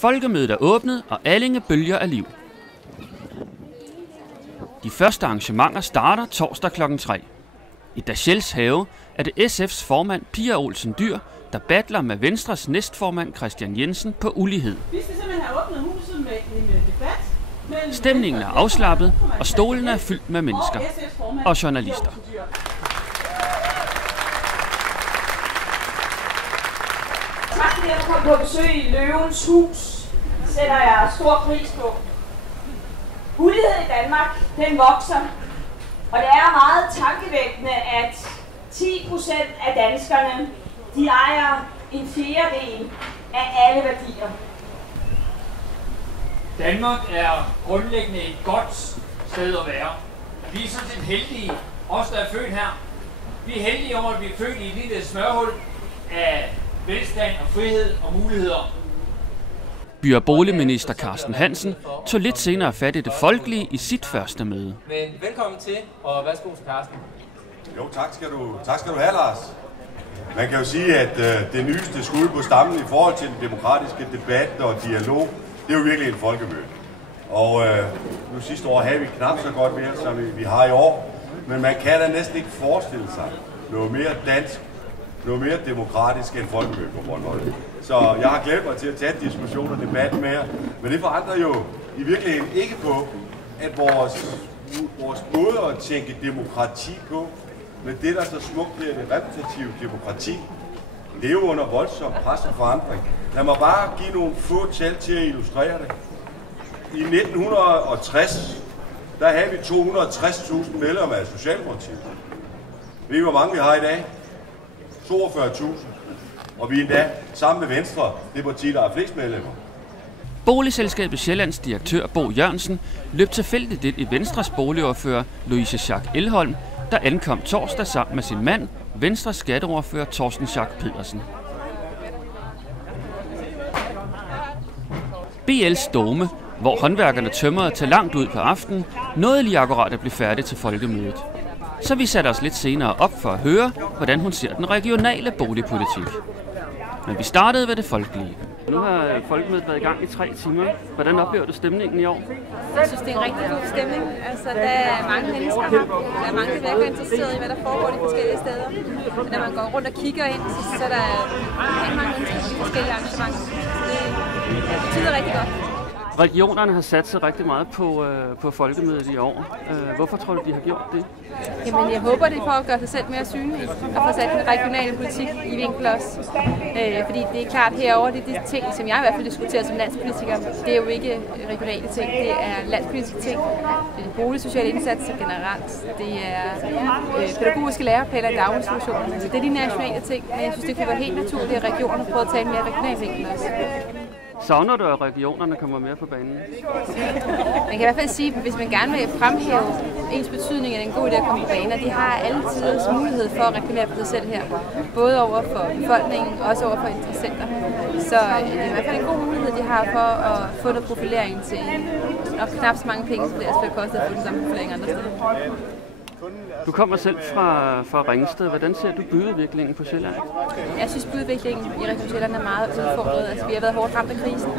Folkemødet er åbnet, og Allinge bølger af liv. De første arrangementer starter torsdag kl. 3. I Dachels have er det SF's formand Pia Olsen Dyhr, der battler med Venstres næstformand Kristian Jensen på ulighed. Vi skal simpelthen have åbnet huset med en debat. Stemningen er afslappet, og stolene er fyldt med mennesker og journalister. Tak fordi jeg kom på besøg i Løvens Hus. Sætter jeg stor pris på. Ulighed i Danmark, den vokser. Og det er meget tankevækkende, at 10% af danskerne, de ejer en fjerdedel af alle værdier. Danmark er grundlæggende et godt sted at være. Vi er sådan set heldige, os der er født her. Vi er heldige om, at vi er født i et lille smørhul af velstand og frihed og muligheder. By- og boligminister Carsten Hansen tog lidt senere fat i det folkelige i sit første møde. Men velkommen til, og værsgo til Carsten. Jo, tak skal du have, Lars. Man kan jo sige, at det nyeste skud på stammen i forhold til den demokratiske debat og dialog, det er jo virkelig en folkemøde. Og nu sidste år havde vi knap så godt vejr, som vi har i år. Men man kan da næsten ikke forestille sig noget mere dansk, noget mere demokratisk end folkemøde på Bornholm. Så jeg har glædet mig til at tage diskussion og debat med jer. Men det forandrer jo i virkeligheden ikke på, at vores måde at tænke demokrati på, med det der så smukt her, det repræsentative demokrati, det er jo under voldsom pres og forandring. Lad mig bare give nogle få tal til at illustrere det. I 1960, der havde vi 260.000 medlemmer af Socialdemokratiet. Ved I, hvor mange vi har i dag? 42.000. Og vi er endda sammen med Venstre, det parti, der har flest medlemmer. Boligselskabet Sjællands direktør Bo Jørgensen løb tilfældigt ind i Venstres boligordfører Louise Schack Elholm, der ankom torsdag sammen med sin mand, Venstres skatteordfører Torsten Schack Pedersen. BL's Dome, hvor håndværkerne tømrede til langt ud på aftenen, nåede lige akkurat at blive færdig til folkemødet. Så vi satte os lidt senere op for at høre, hvordan hun ser den regionale boligpolitik. Men vi startede ved det folkelige. Nu har folkemødet været i gang i 3 timer. Hvordan oplever du stemningen i år? Jeg synes, det er en rigtig god stemning. Altså, der er mange mennesker her. Der er mange, der er interesseret i, hvad der foregår de forskellige steder. Og når man går rundt og kigger ind, så er der rigtig mange mennesker i de forskellige arrangementer. Det betyder rigtig godt. Regionerne har sat sig rigtig meget på folkemødet i år. Hvorfor tror du, de har gjort det? Jamen, jeg håber, det er for at gøre sig selv mere synlig og få sat den regionale politik i vinkel også. Fordi det er klart herovre, det er de ting, som jeg i hvert fald diskuterer som landspolitiker. Det er jo ikke regionale ting, det er landspolitiske ting. Det er boligsociale indsatser generelt. Det er pædagogiske læreplaner i daginstitutionerne. Så det er de nationale ting, men jeg synes, det kunne være helt naturligt, at regionerne prøver at tage en mere regional vinkel også. Savner du, at regionerne kommer mere på banen? Man kan i hvert fald sige, at hvis man gerne vil fremhæve ens betydning, er det en god idé at komme på banen, og de har altid mulighed for at reklamere på sig selv her. Både over for befolkningen og også over for interessenter. Så det er i hvert fald en god mulighed, de har for at få noget profilering til nok knap så mange penge, som det ellers ville koste at få den samme profilering andre steder. Du kommer selv fra Ringsted. Hvordan ser du byudviklingen på Sjælland? Jeg synes, byudviklingen i Region Sjælland er meget udfordret. Altså, vi har været hårdt ramt af krisen.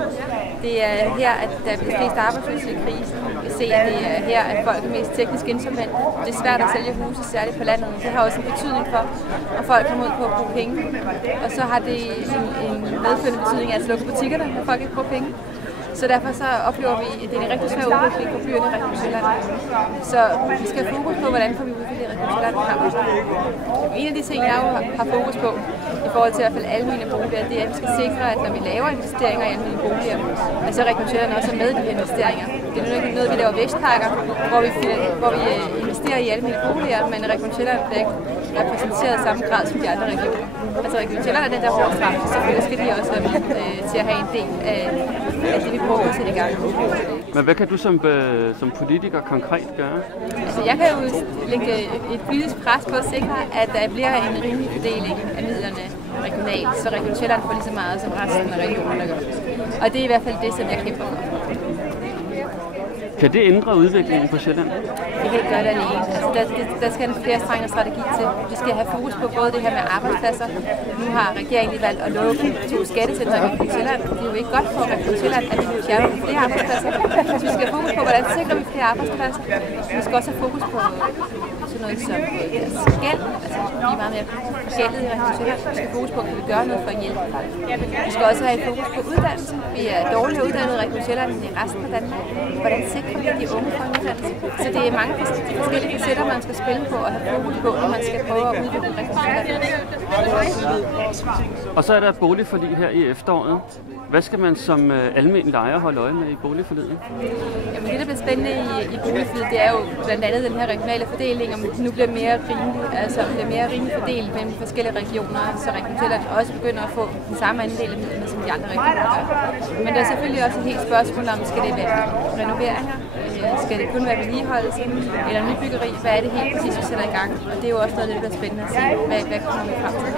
Det er her, at der er flest arbejdsløse i krisen. Vi ser, at det er her, at folk er mest teknisk insolvente. Det er svært at sælge huse, særligt på landet. Det har også en betydning for, om folk kommer ud på at bruge penge. Og så har det en medførende betydning af at lukke butikkerne, når folk ikke bruger penge. Så derfor så oplever vi, at det er en rigtig svær udvikling på byerne i Region Sjælland. Så vi skal have fokus på, hvordan får vi udviklet Region Sjælland fremover. En af de ting, jeg har fokus på, i forhold til i hvert fald almene boliger, det er, at vi skal sikre, at når vi laver investeringer i almene boliger, at så Region Sjælland også er med i de her investeringer. Det er ikke noget, vi laver vækstpakker, hvor vi investerer i almene boliger, men Region Sjælland bliver ikke repræsenteret i samme grad som de andre regioner. Altså Region Sjælland er den der hårdt ramt, så selvfølgelig skal de også være med til at have en del af det, vi prøver at sætte i gang. Men hvad kan du som politiker konkret gøre? Altså jeg kan jo lægge et politisk pres på at sikre, at der bliver en rimelig fordeling af midlerne regionalt, så Region Sjælland får lige så meget som resten af regionerne gør. Og det er i hvert fald det, som jeg kæmper for. Kan det ændre udviklingen på Sjælland? Vi kan ikke gøre det alene. Altså, der skal en flerstrenget strategi til. Vi skal have fokus på både det her med arbejdspladser. Nu har regeringen lige valgt at lukke 2 skattecentre i Region Sjælland. Det er jo ikke godt for Region Sjælland, at vi fjerner flere arbejdspladser. Så vi skal have fokus på, hvordan sikrer vi flere arbejdspladser. Vi skal også have fokus på sådan noget som gæld. Altså, vi er meget mere gældet i Region Sjælland. Vi skal have fokus på, at vi gør noget for at hjælpe. Vi skal også have et fokus på uddannelse. Vi er dårligt uddannet i Region Sjælland end i resten af Danmark. Hvordan sikrer vi de unge for en uddannelse? Så det er mange forskellige facetter, man skal spille på og have fokus på, når man skal prøve at udvikle Region Sjælland. Og så er der boligforlig her i efteråret. Hvad skal man som almen lejer holde øje med i boligforliget? Jamen, det, der bliver spændende i boligforliget, det er jo blandt andet den her regionale fordeling, om det nu bliver mere rimelig, altså om det er mere rimelig fordelt mellem forskellige regioner, så Region Sjælland også begynder at få den samme andel af midlerne, som de andre regioner gør. Men der er selvfølgelig også et helt spørgsmål om, skal det være renoveringer? Skal det kun være vedligeholdelse eller nybyggeri? Hvad er det helt præcis, vi sætter i gang? Og det er jo også noget, der bliver spændende at se. Hvad kommer vi frem til?